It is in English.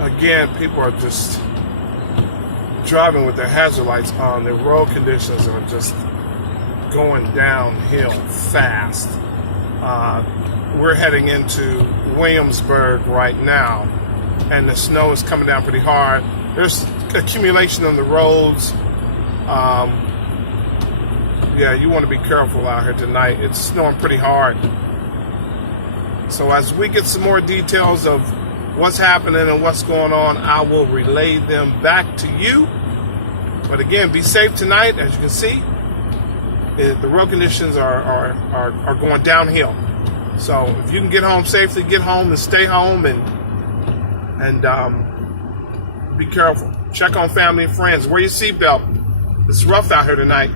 again, people are just driving with their hazard lights on. The road conditions are just going downhill fast. We're heading into Williamsburg right now, and the snow is coming down pretty hard. There's accumulation on the roads. Yeah, you want to be careful out here tonight. It's snowing pretty hard. So as we get some more details of what's happening and what's going on, I will relay them back to you. But again, be safe tonight. As you can see, the road conditions are going downhill. So if you can get home safely, get home and stay home, and be careful. Check on family and friends. Wear your seatbelt. It's rough out here tonight.